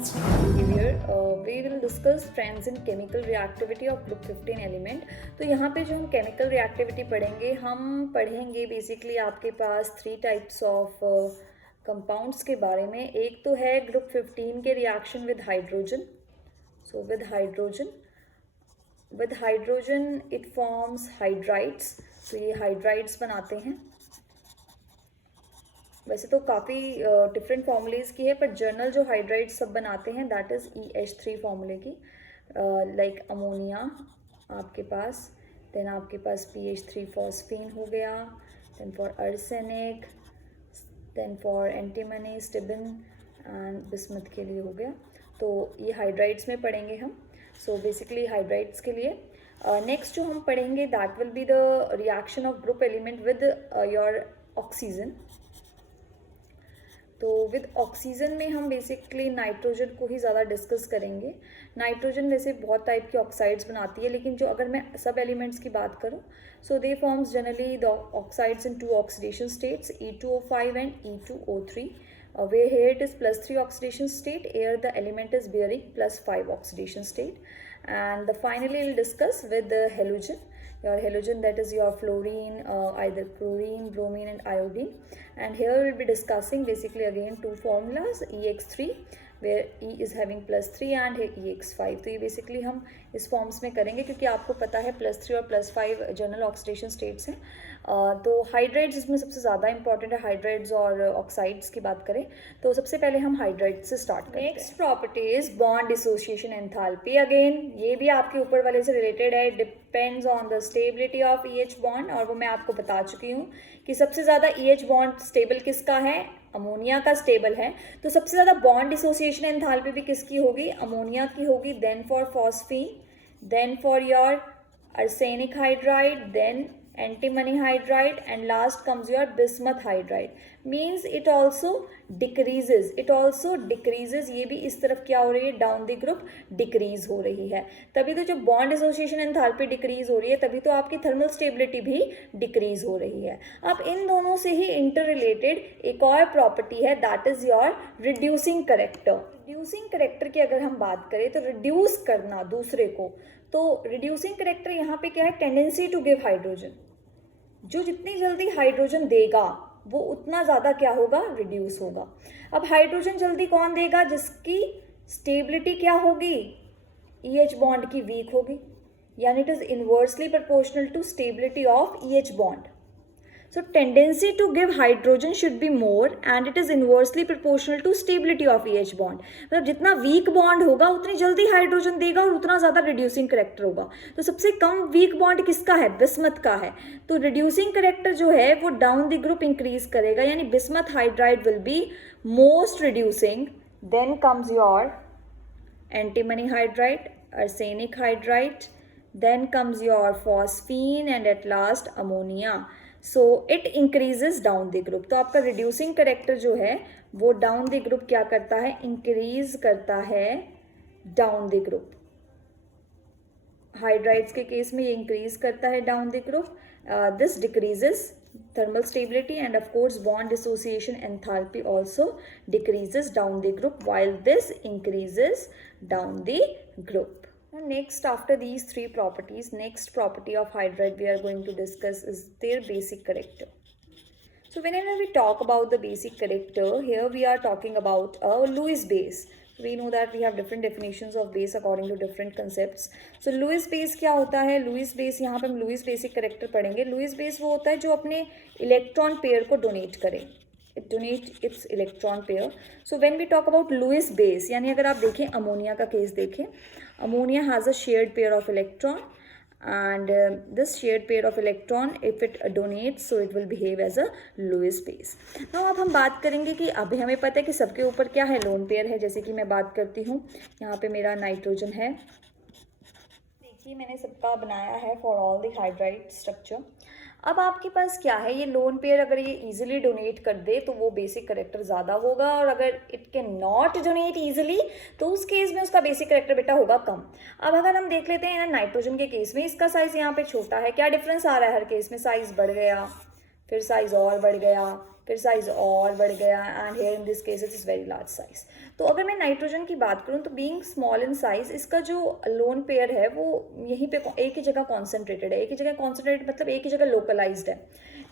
We will discuss trends in chemical reactivity of group 15 element. तो यहाँ पे जो हम chemical reactivity पढ़ेंगे, हम पढ़ेंगे बेसिकली आपके पास 3 types of compounds के बारे में. एक तो है group 15 के reaction with hydrogen. So with hydrogen it forms hydrides. तो ये hydrides बनाते हैं. वैसे तो काफ़ी डिफरेंट फॉर्मूलेज की है, पर जर्नल जो हाइड्राइड्स सब बनाते हैं दैट इज़ EH3 फॉर्मूले की. लाइक अमोनिया आपके पास, देन आपके पास PH3 फॉस्फीन हो गया, then for arsenic, then for antimony stibine and bismuth के लिए हो गया. तो ये हाइड्राइड्स में पढ़ेंगे हम. सो बेसिकली हाइड्राइड्स के लिए नेक्स्ट जो हम पढ़ेंगे that will be the reaction of group element with your oxygen. तो विद ऑक्सीजन में हम बेसिकली नाइट्रोजन को ही ज़्यादा डिस्कस करेंगे. नाइट्रोजन वैसे बहुत टाइप की ऑक्साइड्स बनाती है, लेकिन जो अगर मैं सब एलिमेंट्स की बात करूँ, so they forms generally the oxides in 2 oxidation states, E2O5 and E2O3. where here it is +3 oxidation state, here the element is bearing +5 oxidation state. And finally we'll discuss with the halogen. Your halogen, that is your fluorine, either chlorine, bromine and iodine. And here we'll be discussing basically again 2 formulas, EX3 where E is having +3 and here EX5. तो ये basically हम इस forms में करेंगे क्योंकि आपको पता है +3 और +5 जनरल ऑक्सीडेशन स्टेट्स हैं. तो हाइड्राइड्स इसमें सबसे ज़्यादा इंपॉर्टेंट है. हाइड्राइड्स और ऑक्साइड्स की बात करें तो सबसे पहले हम हाइड्राइड्स से स्टार्ट करते हैं. Next property is bond dissociation enthalpy. Again ये भी आपके ऊपर वाले से रिलेटेड है. Depends on the stability of EH bond, और वो मैं आपको बता चुकी हूँ कि सबसे ज़्यादा EH बॉन्ड स्टेबल किसका है, अमोनिया का स्टेबल है. तो सबसे ज़्यादा बॉन्ड डिसोसिएशन एंथैल्पी भी किसकी होगी, अमोनिया की होगी. Then for phosphine, then for your arsenic hydride, then antimony hydride, and last comes your bismuth hydride. Means it also decreases. ये भी इस तरफ क्या हो रही है, डाउन द ग्रुप डिक्रीज हो रही है. तभी तो जब बॉन्ड एसोसिएशन एंथैल्पी डिक्रीज हो रही है तभी तो आपकी थर्मल स्टेबिलिटी भी डिक्रीज हो रही है. अब इन दोनों से ही इंटर रिलेटेड एक और प्रॉपर्टी है that is your reducing character. Reducing character की अगर हम बात करें तो रिड्यूस करना दूसरे को, तो रिड्यूसिंग करेक्टर यहाँ पे क्या है, टेंडेंसी टू गिव हाइड्रोजन. जो जितनी जल्दी हाइड्रोजन देगा वो उतना ज़्यादा क्या होगा, रिड्यूस होगा. अब हाइड्रोजन जल्दी कौन देगा, जिसकी स्टेबिलिटी क्या होगी, EH बॉन्ड की वीक होगी. यानी it is inversely proportional to stability of EH bond. So tendency to give hydrogen should be more and it is inversely proportional to stability of EH bond. मतलब जितना weak bond होगा उतनी जल्दी hydrogen देगा और उतना ज़्यादा रिड्यूसिंग करेक्टर होगा. तो सबसे कम वीक बॉन्ड किसका है, बिस्मथ का है. तो रिड्यूसिंग करेक्टर जो है वो डाउन द ग्रुप इंक्रीज करेगा, यानी bismuth hydride will be most reducing. Then comes your antimony hydride, arsenic hydride, then comes your phosphine and at last ammonia. So it increases down the group. तो आपका reducing character जो है वो down the group क्या करता है, increase करता है डाउन द ग्रुप. हाइड्राइड्स के केस में ये इंक्रीज करता है down the group. This decreases thermal stability and of course bond dissociation enthalpy also decreases down the group while this increases down the group. Next, after these 3 properties, next property of hydride we are going to discuss is their basic character. So whenever we talk about the basic character, here we are talking about a Lewis base. We know that we have different definitions of base according to different concepts. So Lewis base क्या होता है, Lewis base यहाँ पे हम Lewis basic character पढ़ेंगे. Lewis base वो होता है जो अपने इलेक्ट्रॉन पेयर को डोनेट करे. It donate its electron pair. So when we talk about Lewis base, यानी अगर आप देखें अमोनिया का केस देखें, ammonia has a shared pair of electron and this shared pair of electron if it donates so it will behave as a Lewis base. Now अब हम बात करेंगे कि अभी हमें पता है कि सबके ऊपर क्या है, लोन पेयर है. जैसे कि मैं बात करती हूँ, यहाँ पे मेरा नाइट्रोजन है. देखिए मैंने सबका बनाया है for all the hydride structure. अब आपके पास क्या है, ये लोन पेयर अगर ये इजीली डोनेट कर दे तो वो बेसिक करेक्टर ज़्यादा होगा, और अगर it can not donate easily तो उस केस में उसका बेसिक करेक्टर बेटा होगा कम. अब अगर हम देख लेते हैं ना नाइट्रोजन के केस में, इसका साइज़ यहाँ पे छोटा है. क्या डिफरेंस आ रहा है, हर केस में साइज़ बढ़ गया, फिर साइज़ और बढ़ गया, फिर साइज और बढ़ गया, and here in this case it is very large size. तो अगर मैं नाइट्रोजन की बात करूँ तो बीइंग स्मॉल इन साइज, इसका जो लोन पेयर है वो यहीं पे एक ही जगह कॉन्सेंट्रेटेड है। एक ही जगह कॉन्सेंट्रेटेड मतलब एक ही जगह लोकलाइज्ड है।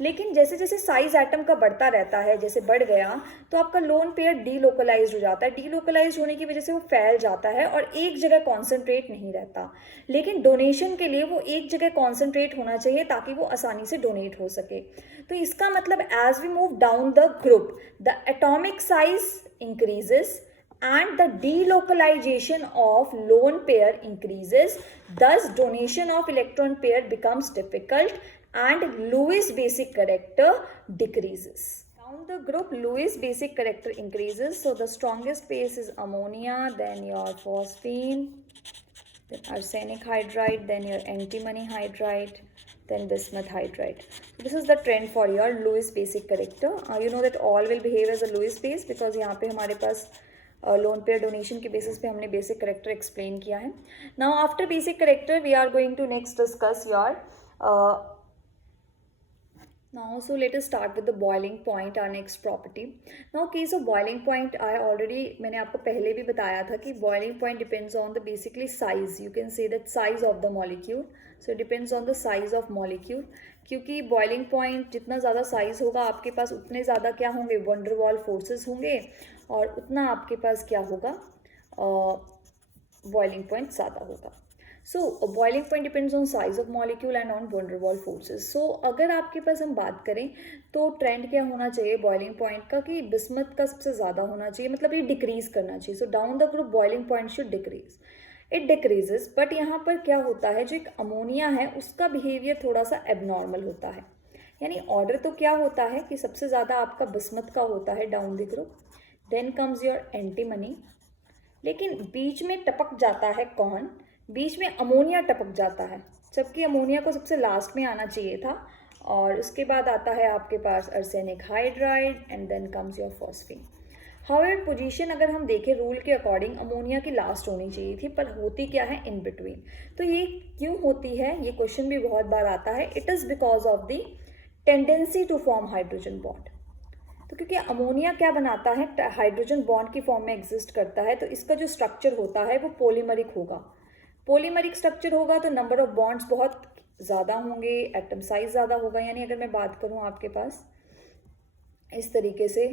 लेकिन जैसे जैसे साइज एटम का बढ़ता रहता है, जैसे बढ़ गया, तो आपका लोन पेयर डीलोकलाइज्ड हो जाता है। डीलोकलाइज्ड होने की वजह से वो फैल जाता है और एक जगह कॉन्सेंट्रेट नहीं रहता। लेकिन डोनेशन के लिए वो एक जगह कॉन्सेंट्रेट होना चाहिए ताकि वो आसानी से डोनेट हो सके। तो इसका मतलब as we move down the group, the atomic size increases and the delocalization of lone pair increases, thus donation of electron pair becomes difficult and Lewis basic character decreases. Down the group, Lewis basic character increases, so the strongest base is ammonia, then your phosphine, then arsenic hydride, then your antimony hydride, then bismuth hydride. This is the trend for your Lewis basic character. You know that all will behave as a Lewis base because यहाँ पे हमारे पास lone pair donation के basis पे हमने basic character explain किया है. Now after basic character we are going to next discuss your now so let us start with the boiling point, our next property. Now case of boiling point I already मैंने आपको पहले भी बताया था कि boiling point depends on the basically size, you can say that size of the molecule, so it depends on the size of molecule. क्योंकि boiling point जितना ज़्यादा size होगा आपके पास उतने ज़्यादा क्या होंगे, वन डर वाल फोर्सेस होंगे और उतना आपके पास क्या होगा, boiling point ज़्यादा होगा. सो boiling point depends on size of molecule and on one डर वाल फोर्सेस. सो अगर आपके पास हम बात करें तो ट्रेंड क्या होना चाहिए बॉइलिंग पॉइंट का कि बिस्मथ का सबसे ज़्यादा होना चाहिए, मतलब ये डिक्रीज करना चाहिए. So down the group boiling point should decrease, it decreases. But यहाँ पर क्या होता है, जो एक अमोनिया है उसका बिहेवियर थोड़ा सा एबनॉर्मल होता है. यानी ऑर्डर तो क्या होता है कि सबसे ज़्यादा आपका बिस्मथ का होता है down the group, then comes your antimony, लेकिन बीच में टपक जाता है कौन, बीच में अमोनिया टपक जाता है, जबकि अमोनिया को सबसे लास्ट में आना चाहिए था. और उसके बाद आता है आपके पास arsenic hydride and then comes your phosphine. However position अगर हम देखें रूल के अकॉर्डिंग अमोनिया की लास्ट होनी चाहिए थी, पर होती क्या है इन बिटवीन. तो ये क्यों होती है, ये क्वेश्चन भी बहुत बार आता है. It is because of the tendency to form hydrogen bond. तो क्योंकि अमोनिया क्या बनाता है, हाइड्रोजन बॉन्ड की फॉर्म में एग्जिस्ट करता है, तो इसका जो स्ट्रक्चर होता है वो पॉलीमरिक होगा. पॉलीमरिक स्ट्रक्चर होगा तो नंबर ऑफ बॉन्ड्स बहुत ज़्यादा होंगे, एटम साइज ज़्यादा होगा. यानी अगर मैं बात करूँ आपके पास इस तरीके से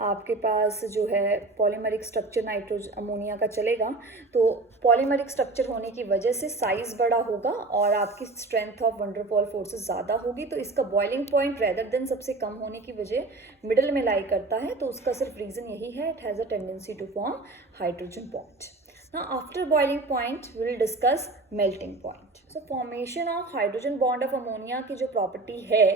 आपके पास जो है पॉलीमरिक स्ट्रक्चर नाइट्रोजन अमोनिया का चलेगा, तो पॉलीमरिक स्ट्रक्चर होने की वजह से साइज़ बड़ा होगा और आपकी स्ट्रेंथ ऑफ वन डर वाल फोर्सेस ज़्यादा होगी. तो इसका बॉइलिंग पॉइंट रेदर देन सबसे कम होने की वजह मिडल में लाई करता है. तो उसका सिर्फ रीज़न यही है, it has a tendency to form hydrogen bond. Now after boiling point we will discuss melting point. So formation of hydrogen bond of ammonia की जो property है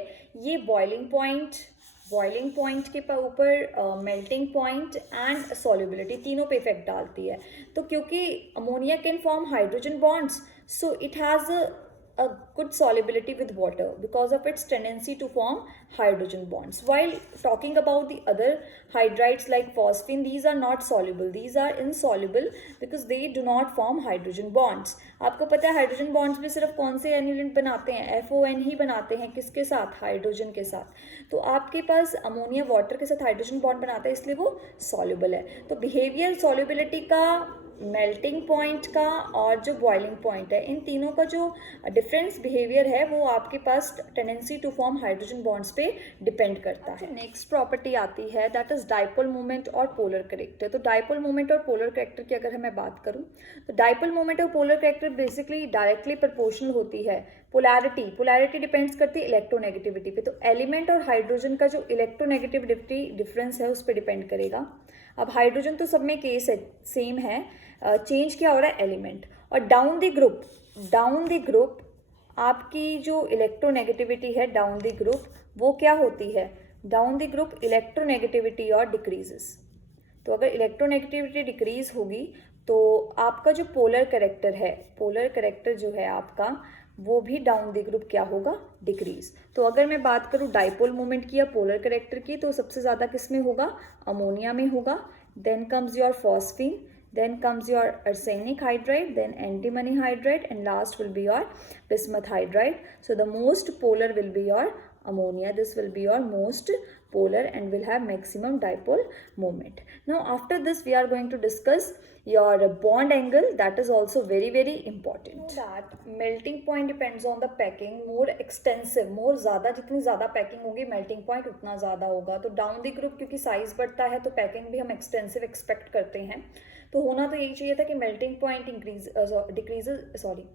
ये boiling point के ऊपर melting point and solubility तीनों पे effect डालती है. तो क्योंकि ammonia can form hydrogen bonds, so it has a good solubility with water because of its tendency to form hydrogen bonds. While talking about the other hydrides like phosphine, these are not soluble, these are insoluble because they do not form hydrogen bonds. आपको पता है hydrogen bonds भी सिर्फ कौन से element बनाते हैं, FON ही बनाते हैं. किसके साथ, हाइड्रोजन के साथ. तो आपके पास अमोनिया वाटर के साथ हाइड्रोजन बॉन्ड बनाता है, इसलिए वो सॉल्युबल है. तो बिहेवियर सॉल्युबिलिटी का, मेल्टिंग पॉइंट का और जो बॉइलिंग पॉइंट है, इन तीनों का जो डिफरेंस बिहेवियर है वो आपके पास tendency to form hydrogen bonds पे डिपेंड करता है. नेक्स्ट प्रॉपर्टी आती है दैट इज डाइपोल मोमेंट और पोलर करेक्टर. तो डाइपोल मोमेंट और पोलर करेक्टर की अगर मैं बात करूं तो डाइपोल मोमेंट और polar character basically directly proportional होती है. पोलैरिटी डिपेंड्स करती है इलेक्ट्रोनेगेटिविटी पे. तो एलिमेंट और हाइड्रोजन का जो इलेक्ट्रोनेगेटिविटी डिफरेंस है उस पर डिपेंड करेगा. अब हाइड्रोजन तो सब में केस है, सेम है, चेंज क्या हो रहा है एलिमेंट. और डाउन द ग्रुप आपकी जो इलेक्ट्रोनेगेटिविटी है डाउन द ग्रुप वो क्या होती है, डाउन द ग्रुप इलेक्ट्रोनेगेटिविटी और डिक्रीजेस. तो अगर इलेक्ट्रोनेगेटिविटी डिक्रीज होगी तो आपका जो पोलर करेक्टर है, पोलर करेक्टर जो है आपका वो भी डाउन द ग्रुप क्या होगा, डिक्रीज. तो अगर मैं बात करूँ डाइपोल मोमेंट की या पोलर करेक्टर की तो सबसे ज़्यादा किस में होगा, अमोनिया में होगा. Then comes your phosphine, then comes your arsenic hydride, then antimony hydride, and last will be your bismuth hydride. So the most polar will be your ammonia, this will be your most polar and will have maximum dipole moment. Now after this we are going to discuss your bond angle, that is also very very important. Know that melting point depends on the packing, more extensive, more ज़्यादा, जितनी ज़्यादा packing होगी melting point उतना ज़्यादा होगा. तो down the group क्योंकि size बढ़ता है तो पैकिंग भी हम एक्सटेंसिव एक्सपेक्ट करते हैं. तो होना तो यही चाहिए था कि melting point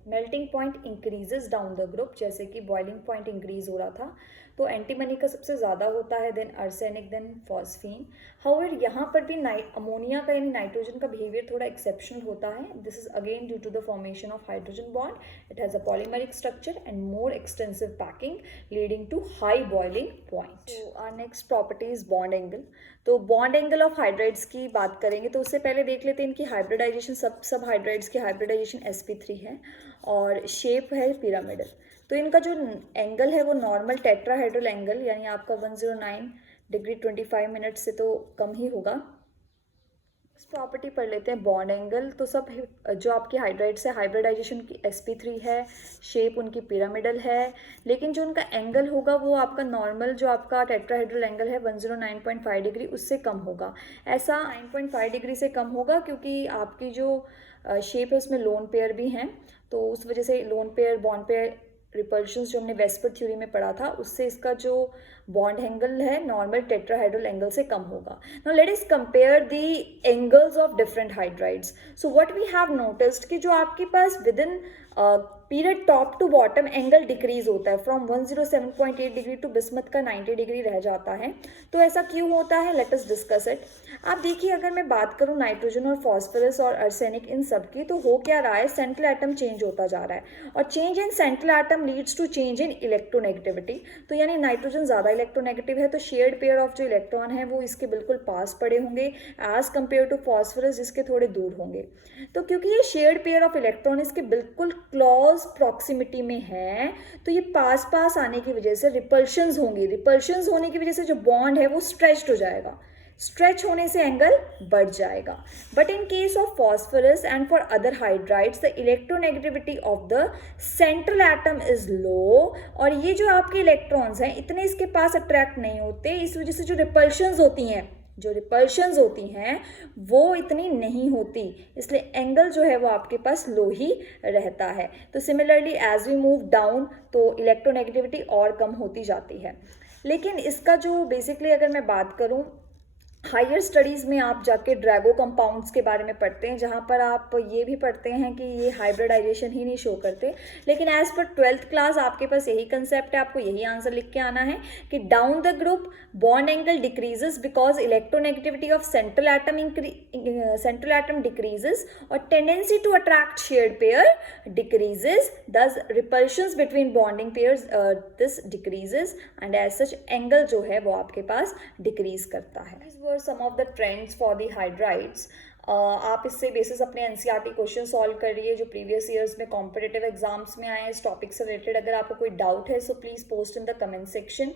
melting point increases down the group, जैसे कि बॉइलिंग पॉइंट इंक्रीज हो रहा था. तो एंटीमनी का सबसे ज़्यादा होता है, then arsenic, then phosphine. However यहाँ पर भी अमोनिया का यानी नाइट्रोजन का बिहेवियर थोड़ा एक्सेप्शनल होता है. This is again due to the formation of hydrogen bond. It has a polymeric structure and more extensive packing leading to high boiling point. Our next property is bond angle. तो bond angle of hydrides की बात करेंगे तो उससे पहले देख लेते हैं इनकी हाइब्रिडाइजेशन. सब हाइड्राइड्स की हाइब्रिडाइजेशन sp3 है और शेप है पिरामिडल. तो इनका जो एंगल है वो नॉर्मल टेट्राहेड्रल एंगल यानी आपका 109 डिग्री 25 मिनट से तो कम ही होगा. इस प्रॉपर्टी पढ़ लेते हैं बॉन्ड एंगल. तो सब जो आपकी हाइड्राइड्स है हाइब्रिडाइजेशन की sp3 है, शेप उनकी पिरामिडल है, लेकिन जो उनका एंगल होगा वो आपका नॉर्मल जो आपका टेट्राहेड्रल एंगल है 109.5 डिग्री उससे कम होगा. ऐसा 9.5 डिग्री से कम होगा क्योंकि आपकी जो शेप है उसमें लोन पेयर भी हैं. तो उस वजह से lone pair bond pair repulsions जो हमने वेस्पर थ्योरी में पढ़ा था उससे इसका जो बॉन्ड एंगल है नॉर्मल टेट्राहेड्रल एंगल से कम होगा. Now let us compare the angles of different hydrides. So what we have noticed कि जो आपके पास within period top to bottom angle decrease होता है फ्रॉम 107.8 डिग्री टू बिस्मथ का 90 डिग्री रह जाता है. तो ऐसा क्यों होता है, लेट अस डिस्कस इट. आप देखिए अगर मैं बात करूं नाइट्रोजन और फॉस्फोरस और आर्सेनिक इन सब की, तो हो क्या रहा है, सेंट्रल एटम चेंज होता जा रहा है और change in central atom leads to change in electronegativity. तो यानी नाइट्रोजन ज़्यादा इलेक्ट्रोनेगेटिव है तो शेयर्ड पेयर ऑफ जो इलेक्ट्रॉन है वो इसके बिल्कुल पास पड़े होंगे एज कम्पेयर टू फॉस्फोरस जिसके थोड़े दूर होंगे. तो क्योंकि ये शेयर्ड पेयर ऑफ इलेक्ट्रॉन इसके बिल्कुल क्लोज प्रॉक्सिमिटी में है तो ये पास पास आने की वजह से रिपल्शंस होंगी. रिपल्शंस होने की वजह से जो बॉन्ड है वो स्ट्रेच्ड हो जाएगा. स्ट्रेच होने से एंगल बढ़ जाएगा. But in case of phosphorus and for other hydrides the electronegativity of the central atom is low और ये जो आपके इलेक्ट्रॉन्स हैं इतने इसके पास अट्रैक्ट नहीं होते. इस वजह से जो रिपल्शंस होती हैं वो इतनी नहीं होती, इसलिए एंगल जो है वो आपके पास लो ही रहता है. तो similarly as we move down तो इलेक्ट्रोनेगेटिविटी और कम होती जाती है. लेकिन इसका जो बेसिकली अगर मैं बात करूं हायर स्टडीज़ में आप जाके ड्रैगो कंपाउंड्स के बारे में पढ़ते हैं जहाँ पर आप ये भी पढ़ते हैं कि ये हाइब्रिडाइजेशन ही नहीं शो करते. लेकिन एज पर 12th क्लास आपके पास यही कंसेप्ट है, आपको यही आंसर लिख के आना है कि down the group bond angle decreases because electronegativity of central atom decreases और tendency to attract shared pair decreases. Thus repulsions between bonding pairs this decreases and as such angle जो है वो आपके पास डिक्रीज करता है. Some of the trends for the hydrides. आप इससे बेसिस अपने एनसीईआरटी क्वेश्चन सॉल्व कर रही है जो प्रीवियस ईयर्स में कॉम्पिटिटिव एग्जाम्स में आए हैं इस टॉपिक से रिलेटेड. अगर आपको कोई डाउट है so please post in the comment section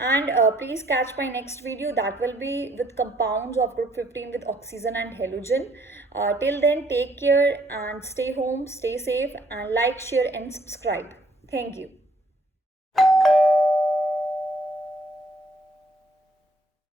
and please catch my next video that will be with compounds of group 15 with oxygen and halogen. Till then take care and stay home, stay safe and like, share and subscribe. Thank you.